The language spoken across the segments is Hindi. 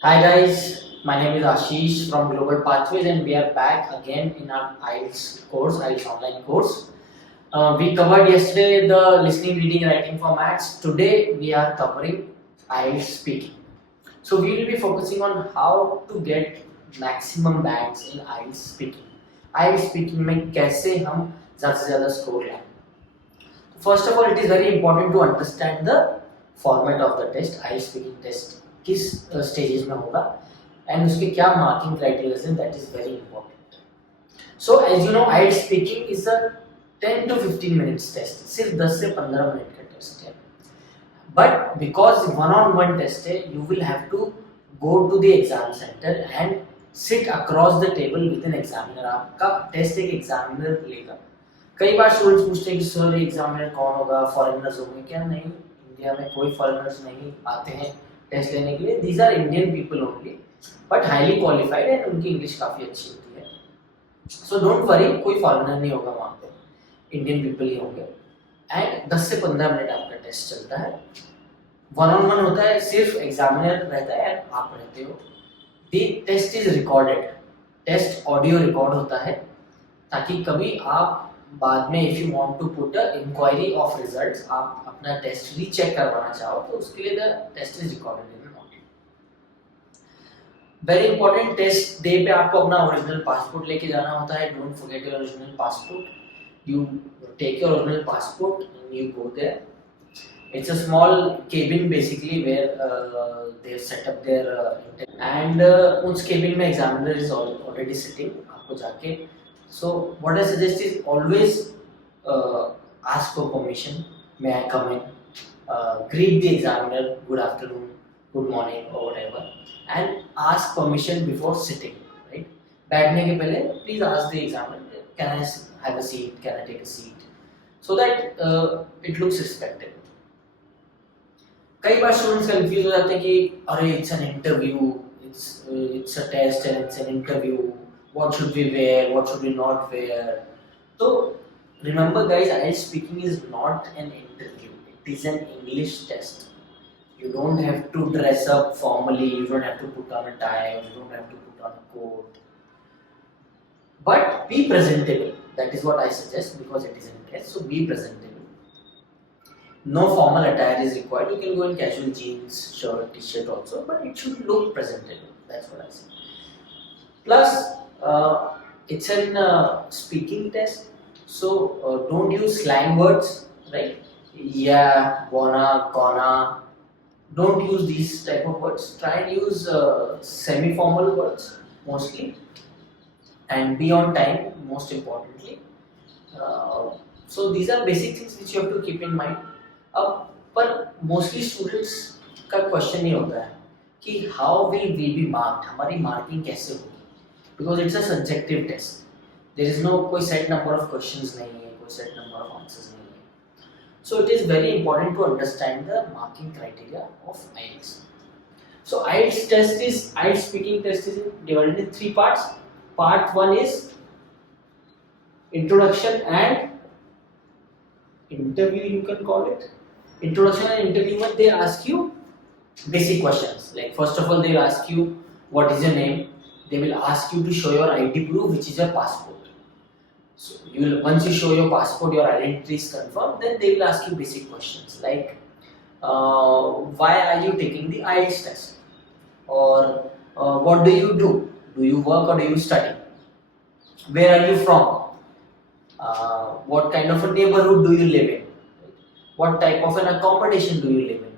Hi guys, my name is Ashish from Global Pathways and we are back again in our IELTS online course. We covered yesterday the listening, reading, writing formats. Today we are covering IELTS speaking. So we will be focusing on how to get maximum bands in IELTS speaking. IELTS speaking में कैसे हम ज़्यादा से ज़्यादा स्कोर लाएं. First of all, it is very important to understand the format of the test. IELTS speaking test किस stages में होगा and उसके क्या marking criteria हैं, that is very important. So as you know, IELTS speaking is a 10 to 15 minutes test. सिर्फ 10 से 15 मिनट का टेस्ट है. But because one-on-one test है, you will have to go to the exam center and sit across the table with an examiner. आपका टेस्ट एक एग्जामिनर लेगा. कई बार स्टूडेंट्स पूछते हैं कि सर ये एग्जामिनर कौन होगा, फॉरेनर्स होंगे क्या? नहीं, इंडिया में कोई फॉरेनर्स नहीं आते हैं टेस्ट लेने के लिए. These are Indian people only but highly qualified and उनकी इंग्लिश काफ़ी अच्छी होती है. सो डोंट वरी, कोई फॉरेनर नहीं होगा वहाँ पे, इंडियन पीपल ही होंगे. एंड 10 से 15 मिनट आपका टेस्ट चलता है. वन ऑन वन होता है, सिर्फ एग्जामिनर रहता है एंड आप रहते हो. The test is recorded, test audio record होता है ताकि कभी आप बाद में if you want to put a inquiry of results, आप अपना टेस्ट रीचेक करवाना चाहो तो उसके लिए the test is recorded in audio. Very important, test day पे आपको अपना ओरिजिनल पासपोर्ट लेके जाना होता है. Don't forget your original passport. You take your original passport and you go there. It's a small cabin basically where they've set up their and उस cabin में examiner is already sitting. आपको जाके, so what I suggest is always ask for permission. May I come in? Greet the examiner, good afternoon, good morning or whatever, and ask permission before sitting. Right? बैठने के पहले please ask the examiner, can I have a seat, can I take a seat, so that it looks respected. कई बार स्टूडेंट्स कंफ्यूज हो जाते हैं कि अरे it's an interview, it's a test and it's an interview, what should we wear, what should we not wear. तो remember guys, IELTS speaking is not an interview, it is an English test. You don't have to dress up formally, you don't have to put on a tie, you don't have to put on a coat, but be presentable. That is what I suggest because it is a test, so be presentable. No formal attire is required. You can go in casual jeans, shirt, t-shirt also, but it should look presentable. That's what I say. Plus, it's an speaking test, so don't use slang words, right? Yeah, wanna, gonna. Don't use these type of words. Try and use semi-formal words mostly. And be on time, most importantly. So these are basic things which you have to keep in mind. अब पर मोस्टली स्टूडेंट्स का क्वेश्चन ये होता है कि how will we be marked, हमारी मार्किंग कैसे होगी, because it's a subjective test. There is no कोई सेट नंबर ऑफ क्वेश्चंस नहीं है, कोई सेट नंबर ऑफ आंसर्स नहीं है. So it is very important to understand the marking criteria of IELTS. So IELTS speaking test is divided in three parts. Part 1 is introduction and interview, you can call it. Introduction and interview में they ask you basic questions. Like first of all, they will ask you what is your name. They will ask you to show your ID proof, which is your passport. So you will, once you show your passport, your identity is confirmed. Then they will ask you basic questions like why are you taking the IELTS test, or what do you do? Do you work or do you study? Where are you from? What kind of a neighborhood do you live in? What type of an accommodation do you live in?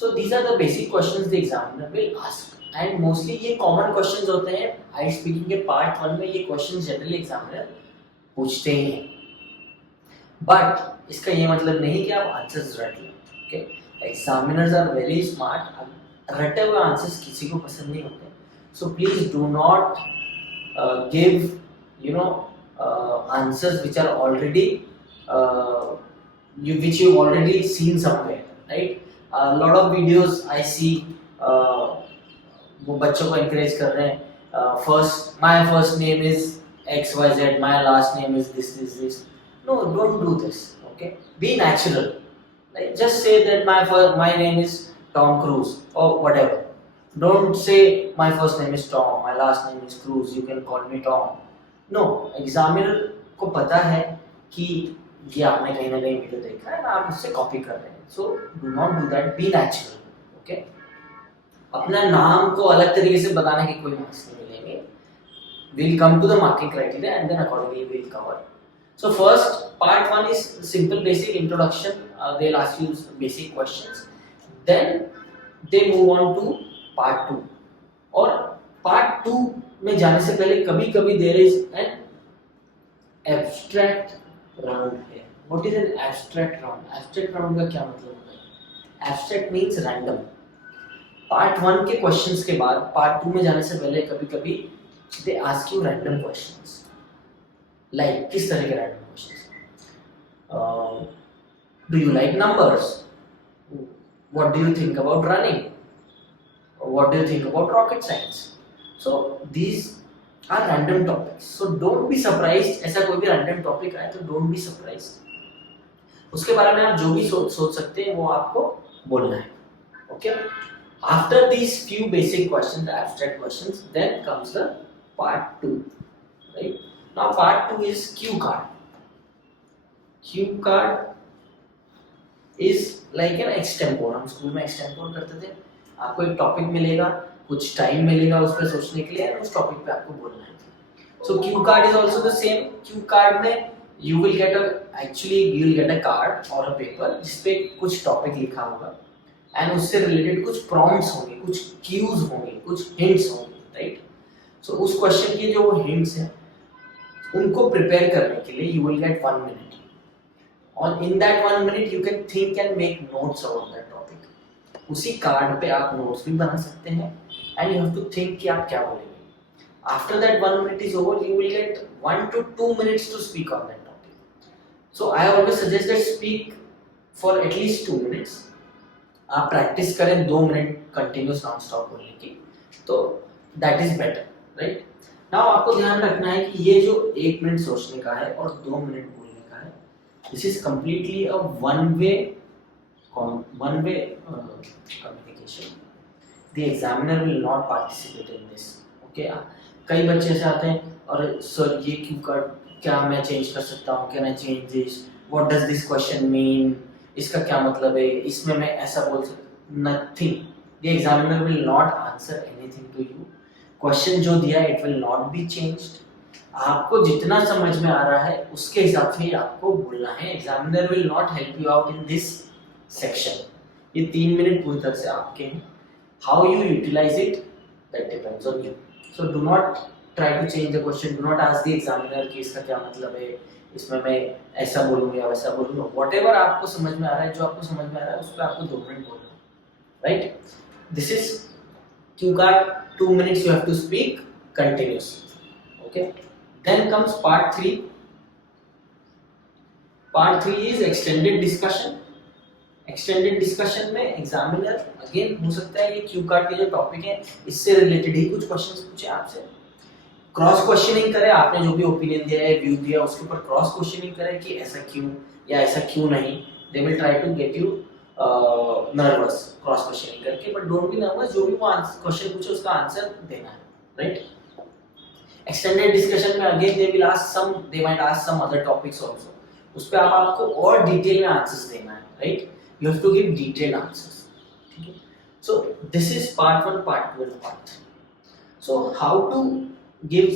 So these are the basic questions the examiner will ask. And mostly ये common questions होते हैं. IELTS speaking के part 1 में ये questions generally examiner पूछते ही हैं. But इसका ये मतलब नहीं कि आप answers रट लें. Okay? Examiners are very smart. रटे हुए answers किसी को पसंद नहीं होते. So please do not give, answers which are already which you already seen somewhere, right? A lot of videos I see वो बच्चों को encourage कर रहे हैं, my first name is XYZ, my last name is this. No, don't do this. Okay, be natural. Like just say that my name is Tom Cruise or whatever. Don't say my first name is Tom, my last name is Cruz, you can call me Tom. No, examiner को पता है कि ये आपने कहीं ना कहीं वीडियो देखा है ना, आप उससे कॉपी कर रहे हैं. So do not do that, be natural. Okay, अपना नाम को अलग तरीके से बताने के कोई मार्क्स नहीं मिलेंगे. We'll come to the marking criteria and then accordingly we'll cover. So first part 1 is simple basic introduction. They'll ask you basic questions. Then they move on to part 2. और part 2 में जाने से पहले कभी-कभी there is an abstract round है. What is an abstract round? Abstract round का क्या मतलब होता है? Abstract means random. Part 1 के questions के बाद part 2 में जाने से पहले कभी-कभी they ask you random questions. Like किस तरह के random questions? Do you like numbers? What do you think about running? What do you think about rocket science? So these are random topics. So don't be surprised. ऐसा कोई भी random topic आए तो don't be surprised. उसके बारे में आप जो भी सोच सकते हैं वो आपको बोलना है. Okay? After these few basic questions, the abstract questions, then comes the part 2, right? Now part 2 is cue card. Cue card is like an extempore. हम स्कूल में extempore करते थे. आपको एक टॉपिक मिलेगा, कुछ टाइम मिलेगा उस पर सोचने के लिए, और उस टॉपिक पे आपको बोलना है. So cue card is also the same. Cue card में you will get a card or a paper जिसपे कुछ टॉपिक लिखा होगा and उससे रिलेटेड कुछ prompts होंगे, कुछ cues होंगे, कुछ hints होंगे, right? So उस क्वेश्चन के जो हिंट्स हैं उनको प्रिपेयर करने के लिए you will get 1 minute. और in that 1 minute you can think and make notes about that topic. उसी कार्ड पे आप नोट्स भी बना सकते हैं and you have to think कि आप क्या बोलेंगे. After that 1 minute is over, you will get 1 to 2 minutes to speak on that topic. So I always suggest that speak for at least 2 minutes. आप प्रैक्टिस करें 2 मिनट कंटिन्यूस नॉन स्टॉप बोलने की, तो that is better. Right now आपको ध्यान रखना है कि ये जो 1 मिनट सोचने का है और 2 मिनट बोलने का है, this is completely a one way communication. The examiner will not participate in this. Okay, कई बच्चे ऐसे आते हैं और सर ये क्यू कार्ड क्या मैं चेंज कर सकता हूँ, can I change this, what does this question mean, इसका क्या मतलब है, इसमें मैं ऐसा बोल सकता. Nothing. The examiner will not answer anything to you. Question जो दिया it will not be changed. आपको जितना समझ में आ रहा है उसके हिसाब से ही आपको बोलना है. Examiner will not help you out in this section. ये 3 मिनट पूरी तरह से आपके हैं. How you utilize it that depends on you. So do not try to change the question. Do not ask the examiner कि इसका क्या मतलब है, इसमें मैं ऐसा बोलूँ या वैसा बोलूँ. व्हाटएवर आपको समझ में आ रहा है, जो आपको समझ में आ रहा है उस पर आपको 2 मिनट बोलना है. Right, this is cue card. 2 minutes you have to speak continuously. Okay, then comes part 3. Part 3 is extended discussion. Extended discussion में एग्जामिनर अगेन हो सकता है ये क्यू कार्ड के जो टॉपिक है इससे रिलेटेड ही कुछ क्वेश्चंस पूछे आपसे. क्रॉस क्वेश्चनिंग करे, आपने जो भी ओपिनियन दिया है, व्यू दिया, उसके ऊपर क्रॉस क्वेश्चनिंग करे कि ऐसा क्यों या ऐसा क्यों नहीं. They will try to get you nervous cross questioning करके, बट डोंट बी नर्वस. जो भी वो क्वेश्चन पूछे उसका आंसर देना है. राइट, एक्सटेंडेड डिस्कशन में again they will ask some, they might ask some other topics also. उस पे आपको और डिटेल में आंसर्स देना है. Right, you have to give detailed answers. ठीक है, so this is part 1, part 2 and part 3. So how to give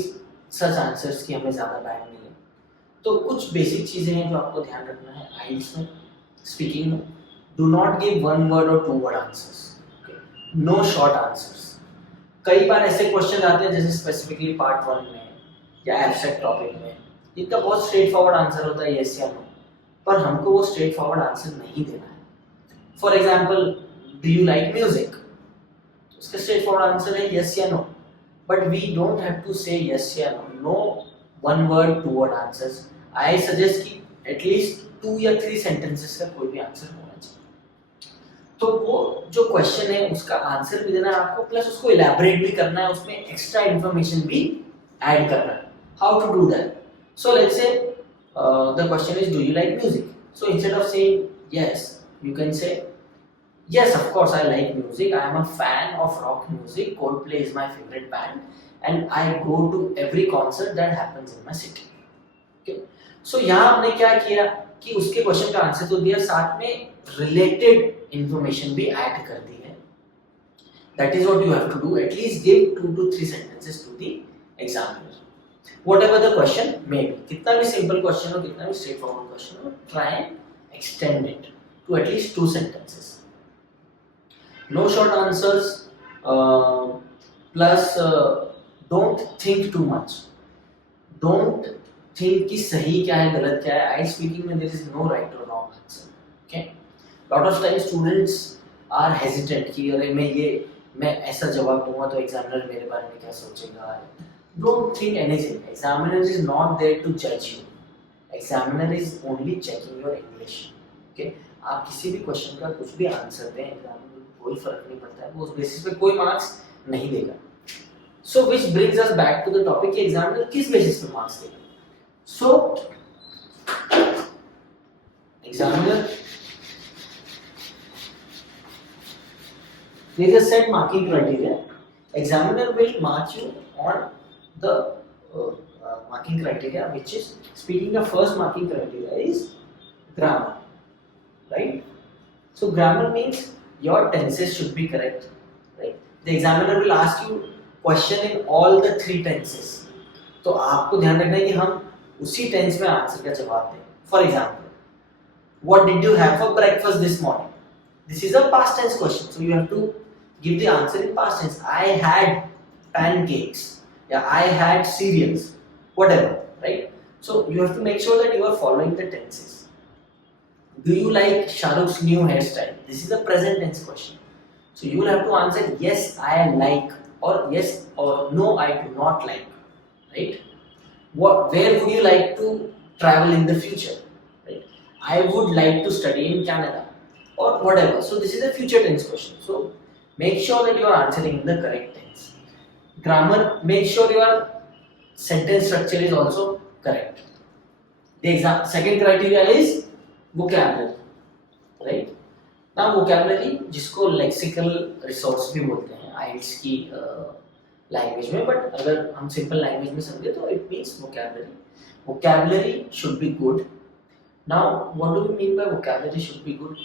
such answers कि हमें ज्यादा बैड मिले. तो कुछ बेसिक चीजें हैं जो आपको ध्यान रखना है आइल्स में, स्पीकिंग में. Do not give 1 word or 2 word answers. Okay? No short answers. कई बार ऐसे क्वेश्चन आते हैं जैसे स्पेसिफिकली पार्ट 1 में या एब्स्ट्रैक्ट टॉपिक में, इनका बहुत स्ट्रेट फॉरवर्ड आंसर होता है यस या नो, पर हमको वो स्ट्रेट फॉरवर्ड आंसर नहीं देना है. For example, do you like music, उसका स्ट्रेट फॉरवर्ड आंसर है यस या no, but we don't have to say yes या no. No 1 word 2 word answers. I suggest कि एटलीस्ट 2 या 3 सेंटेंसेस का कोई भी आंसर होना चाहिए. तो वो जो क्वेश्चन है उसका आंसर भी देना है आपको, प्लस उसको इलैबोरेट भी करना है, उसमें एक्स्ट्रा इंफॉर्मेशन भी ऐड करना है. How to do that? So let's say the question is do you like music. So instead of saying yes, you can say Yes, of course, I like music. I am a fan of rock music. Coldplay is my favorite band, and I go to every concert that happens in my city. Okay. So यहाँ हमने क्या किया कि उसके क्वेश्चन का आंसर तो दिया, साथ में रिलेटेड इंफॉर्मेशन भी ऐड कर दी है. That is what you have to do. At least give 2 to 3 sentences to the examiner. Whatever the question may be. कितना भी simple question हो, कितना भी straightforward question हो, try and extend it to at least 2 sentences. No short answers. Plus, don't think too much. Don't think कि सही क्या है गलत क्या है. I speaking में there is no right or wrong answer. Okay. Lot of times students are hesitant कि अरे मैं ऐसा जवाब दूंगा तो एग्जामिनर मेरे बारे में क्या सोचेगा. Don't think anything. Examiner is not there to judge you. Examiner is only checking your English. Okay. आप किसी भी क्वेश्चन का कुछ भी आंसर दें, एग्जामिनर को कोई फर्क नहीं पड़ता है, वो उस बेसिस पे कोई मार्क्स नहीं देगा. So which brings us back to the topic कि एग्जामिनर किस बेसिस पे मार्क्स देगा. So examiner, there is a set marking criteria. Examiner will mark you on the marking criteria, which is speaking. The first marking criteria is grammar, right? So grammar means your tenses should be correct, right? The examiner will ask you question in all the 3 tenses. तो आपको ध्यान रखना है कि हम उसी टेंस में आंसर का जवाब दें. For example, what did you have for breakfast this morning? This is a past tense question, so you have to give the answer in past tense. I had pancakes. Yeah, I had cereals. Whatever, right? So you have to make sure that you are following the tenses. Do you like Shah Rukh's new hairstyle? This is a present tense question. So you will have to answer yes, I like, or yes or no, I do not like, right? Where would you like to travel in the future, right? I would like to study in Canada, or whatever. So this is a future tense question. So make sure that you are answering in the correct tense. Grammar, make sure your sentence structure is also correct. The second criteria is vocabulary, right? Now vocabulary जिसको lexical resource भी बोलते हैं IELTS की लैंग्वेज में, बट अगर हम सिंपल लैंग्वेज में समझे तो it means vocabulary. Vocabulary should be good. Now what do we mean by vocabulary should be good?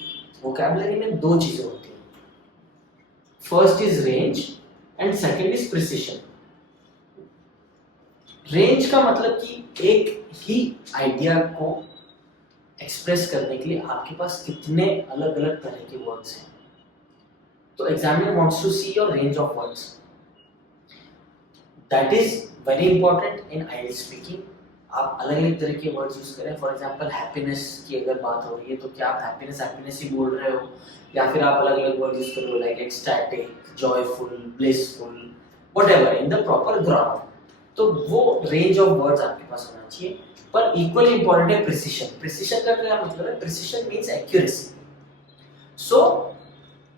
Vocabulary में 2 चीजें होती हैं. First is range and second is precision. Range का मतलब कि एक ही आइडिया को एक्सप्रेस करने के लिए आपके पास कितने अलग अलग तरह के वर्ड्स हैं. तो examiner wants to see your range of words. That is very important in IELTS speaking. आप अलग अलग तरह के वर्ड्स यूज करें. फॉर एग्जांपल हैप्पीनेस की अगर बात हो रही है तो क्या आप हैप्पीनेस ही बोल रहे हो, या फिर आप अलग अलग वर्ड यूज कर रहे हो like ecstatic, joyful, blissful, whatever in the proper grammar. तो वो रेंज ऑफ वर्ड्स आपके पास होना चाहिए. पर इक्वली इंपॉर्टेंट है प्रिसिशन. प्रिसिशन का क्या मतलब है? Precision means accuracy. सो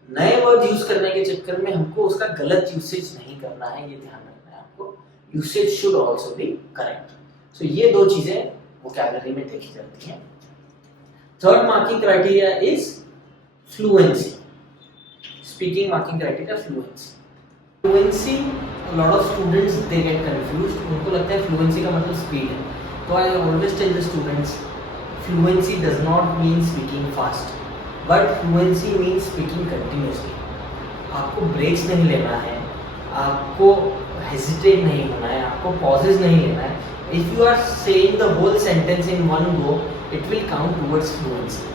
नए वर्ड यूज करने के चक्कर में हमको उसका गलत यूसेज नहीं करना है, ये ध्यान रखना है आपको. Usage should also be correct. So ये 2 चीजें वोकैबुलरी में देखी जाती हैं. Third marking criteria is fluency. Speaking marking criteria fluency. Fluency, a lot of students they get confused. उनको लगता है फ्लुएंसी का मतलब स्पीड है. तो I always tell the students fluency does not mean speaking fast, but fluency means speaking continuously. आपको ब्रेक्स नहीं लेना है, आपको हेजिटेट नहीं होना है, आपको पॉजेज नहीं लेना है. If you are saying the whole sentence in one go, it will count towards fluency.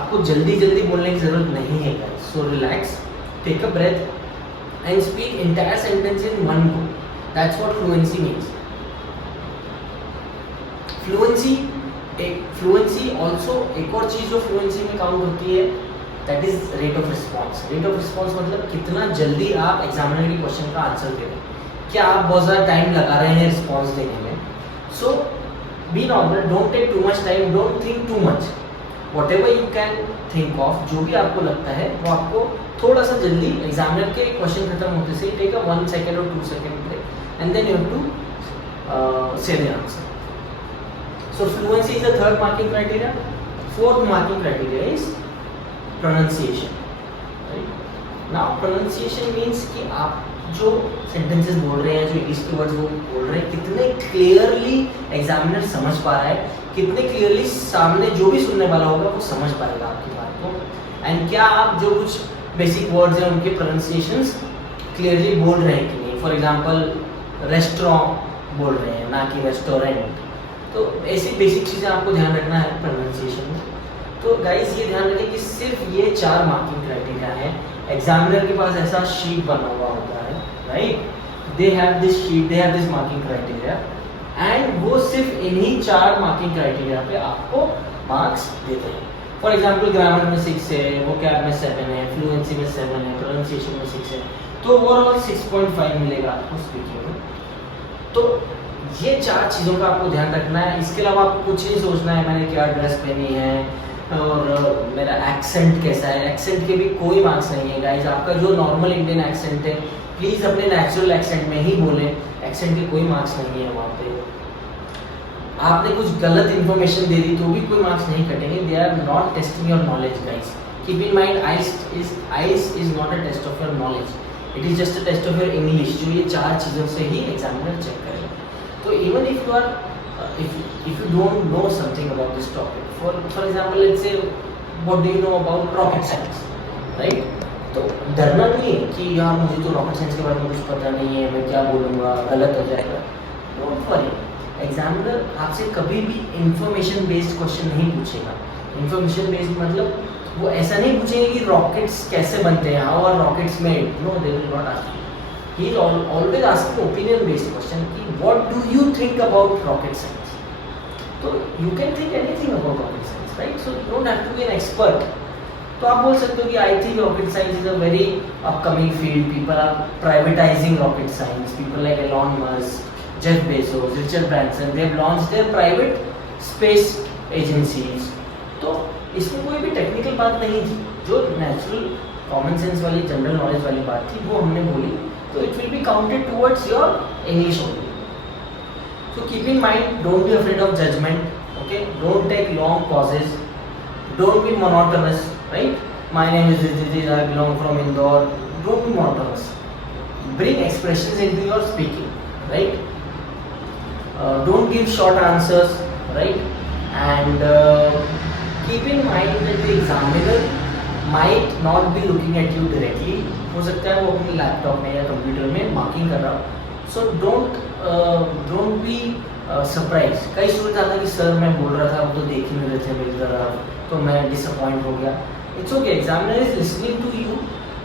आपको जल्दी जल्दी बोलने की जरूरत नहीं है guys. So relax, take a breath and speak entire sentence in one go. That's what fluency means. Fluency also एक और चीज जो फ्लुएंसी में काउंट होती है, that is rate of response. Rate of response मतलब कितना जल्दी आप एग्जामिनर के क्वेश्चन का आंसर दे रहे हैं. क्या आप बहुत ज़्यादा टाइम लगा रहे हैं रिस्पॉन्स देने में? So be normal, don't take too much time, don't think too much. Whatever you can think of, जो भी आपको लगता है वो आपको थोड़ा सा जल्दी एग्जामिनर के क्वेश्चन खत्म होते से टेक अ 1 सेकेंड और 2 second break and then you have to say the answer. So fluency is the third marking criteria. Fourth marking criteria is pronunciation. Now pronunciation means कि आप जो सेंटेंसेस बोल रहे हैं, जो इंग्लिश के वर्ड्स वो बोल रहे हैं, कितने क्लियरली एग्जामिनर समझ पा रहा है, कितने क्लियरली सामने जो भी सुनने वाला होगा वो समझ पाएगा आपकी बात को, एंड क्या आप जो कुछ बेसिक वर्ड्स हैं उनके प्रोनाउंसिएशंस क्लियरली बोल रहे हैं कि नहीं। फॉर एग्जांपल रेस्टोरेंट बोल रहे हैं ना कि रेस्टोरेंट। तो ऐसी बेसिक चीज़ें आपको ध्यान रखना है प्रोनाउंसिएशन में। तो गाइस ये ध्यान रखें कि सिर्फ ये 4 मार्किंग क्राइटेरिया है। एग्जामिनर के पास ऐसा शीट बना हुआ होता है, right, they have this sheet, they have this marking criteria, and वो सिर्फ इन्हीं 4 मार्किंग क्राइटेरिया पे आपको मार्क्स देते हैं। फॉर एग्जाम्पल ग्रामर में 6 है, वोकैब में 7 है, फ्लुएंसी में 7 है, प्रोनाउंसिएशन में 6 है, तो ओवरऑल 6.5 मिलेगा आपको स्पीकिंग में। तो ये 4 चीज़ों का आपको ध्यान रखना है। इसके अलावा आपको कुछ नहीं सोचना है मैंने क्या ड्रेस पहनी है और मेरा एक्सेंट कैसा है। एक्सेंट के भी कोई मार्क्स नहीं है गाइस। आपका जो नॉर्मल इंडियन एक्सेंट है प्लीज़ अपने नेचुरल एक्सेंट में ही बोलें, एक्सेंट के कोई मार्क्स नहीं है वहाँ पे। आपने कुछ गलत इन्फॉर्मेशन दे दी तो भी कोई मार्क्स नहीं कटेंगे। They are not testing your knowledge guys. Keep in mind आइस is not a test of your knowledge, it is just a test of your English, जो ये 4 चीज़ों से ही एग्जामिनर चेक करेगा। तो even if you are if you don't know something about this topic, for example let's say what do you know about rocket science, right, तो डरना नहीं है कि यार मुझे तो रॉकेट साइंस के बारे में कुछ पता नहीं है, मैं क्या बोलूँगा गलत हो जाएगा। डोंट वरी, एग्जामिनर आपसे कभी भी इंफॉर्मेशन बेस्ड क्वेश्चन नहीं पूछेगा। इंफॉर्मेशन बेस्ड मतलब वो ऐसा नहीं पूछेंगे कि रॉकेट्स कैसे बनते हैं, how are rockets made, no they will not ask. He is always asking opinion based question कि what do you think about rocket science? तो you can think anything about rocket science, right? So you don't have to be an expert. तो आप बोल सकते हो कि I think rocket science is a very upcoming field. People are privatizing rocket science. People like Elon Musk, Jeff Bezos, Richard Branson, they have launched their private space agencies. तो इसमें कोई भी टेक्निकल बात नहीं थी, जो नेचुरल कॉमन सेंस वाली जनरल नॉलेज वाली बात थी वो हमने बोली, तो it will be counted towards your English only. So keep in mind, don't be afraid of judgment, okay? Don't take long pauses, don't be monotonous, right? My name is this, I belong from Indore. Don't be monotonous. Bring expressions into your speaking, right? Don't give short answers, right? And keep in mind that the examiner might not be looking at you directly. हो सकता है वो अपने लैपटॉप में या कंप्यूटर में मार्किंग कर रहा हो। So don't be surprise. कई स्टूडेंट्स आता है कि सर मैं बोल रहा था वो तो देख ही नहीं रहे थे मेरी तरफ, तो मैं डिसअपॉइंट हो गया। It's okay, examiner is listening to you,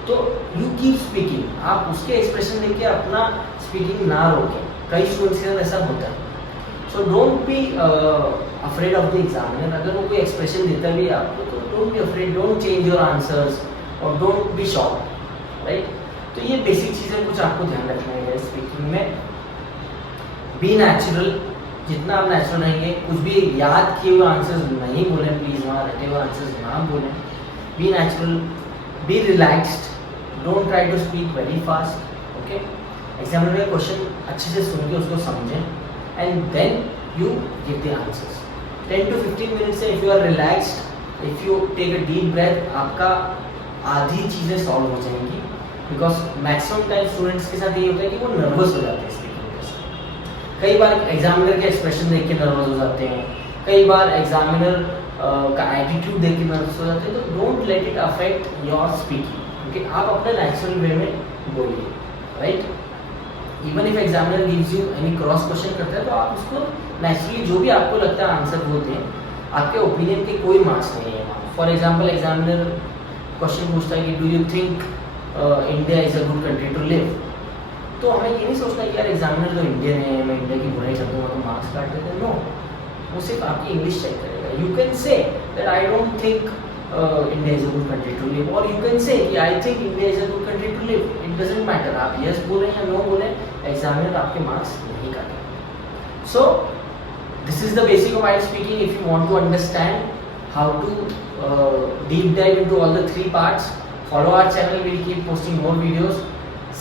तो यू कीप स्पीकिंग। आप उसके एक्सप्रेशन देके अपना स्पीकिंग ना रोकें। कई स्टूडेंट्स के साथ ऐसा होता है। So don't be afraid of the examiner. अगर वो कोई एक्सप्रेशन देता भी है आपको तो don't be afraid, don't change your answers और डोंट बी शॉक्ड, राइट। तो ये बेसिक चीज़ें कुछ आपको ध्यान रखना है स्पीकिंग में। बी नेचुरल, जितना आप नेचुरल रहेंगे, कुछ भी याद किए हुए आंसर्स नहीं बोलें प्लीज़, वहाँ रटे हुए आंसर्स ना बोलें। Be natural, be relaxed, don't try to speak very fast, okay. Examiner का क्वेश्चन अच्छे से सुन के उसको समझें and then you give the answers. 10 to 15 minute से if you are relaxed, if you take a deep breath, आपका आधी चीज़ें सॉल्व हो जाएंगी। बिकॉज मैक्सिमम टाइम स्टूडेंट्स के साथ ये होता है कि वो नर्वस हो जाते हैं स्पीकिंग में। कई बार एग्जामिनर के एक्सप्रेशन देख के नर्वस हो जाते हैं, कई बार एग्जामिनर का एटीट्यूड देख के नर्वस हो जाते हैं। तो don't let it affect your speaking, क्योंकि आप अपने नेचुरल वे में बोलिए, right. Even if examiner gives you any cross question करता है तो आप उसको नेचुरली जो भी आपको लगता है आंसर वो दें। आपके ओपिनियन के कोई मार्क्स नहीं है वहाँ। फॉर एग्जाम्पल एग्जामिनर क्वेश्चन पूछता है कि do you think India is a good country to live, तो हमें ये नहीं सोचना कि यार एग्जामिनर तो इंडियन है, मैं इंडिया की बुराई कर दूँगा तो मार्क्स काट देते हैं। नो, वो सिर्फ आपकी इंग्लिश चेक करेगा। You can say that I don't think India is a good country to live, और यू कैन से कि I think India is a good country to live. It doesn't matter, आप यस बोलें या नो बोलें, एग्जामिनर आपके मार्क्स नहीं काटेगा। सो this is the basic of IELTS speaking. If you want to understand how to deep dive into all the 3 parts, follow our channel. We'll keep posting more videos.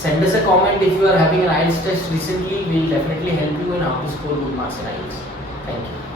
Send us a comment if you are having an IELTS test recently. We'll definitely help you in how to score good marks in IELTS. Thank you.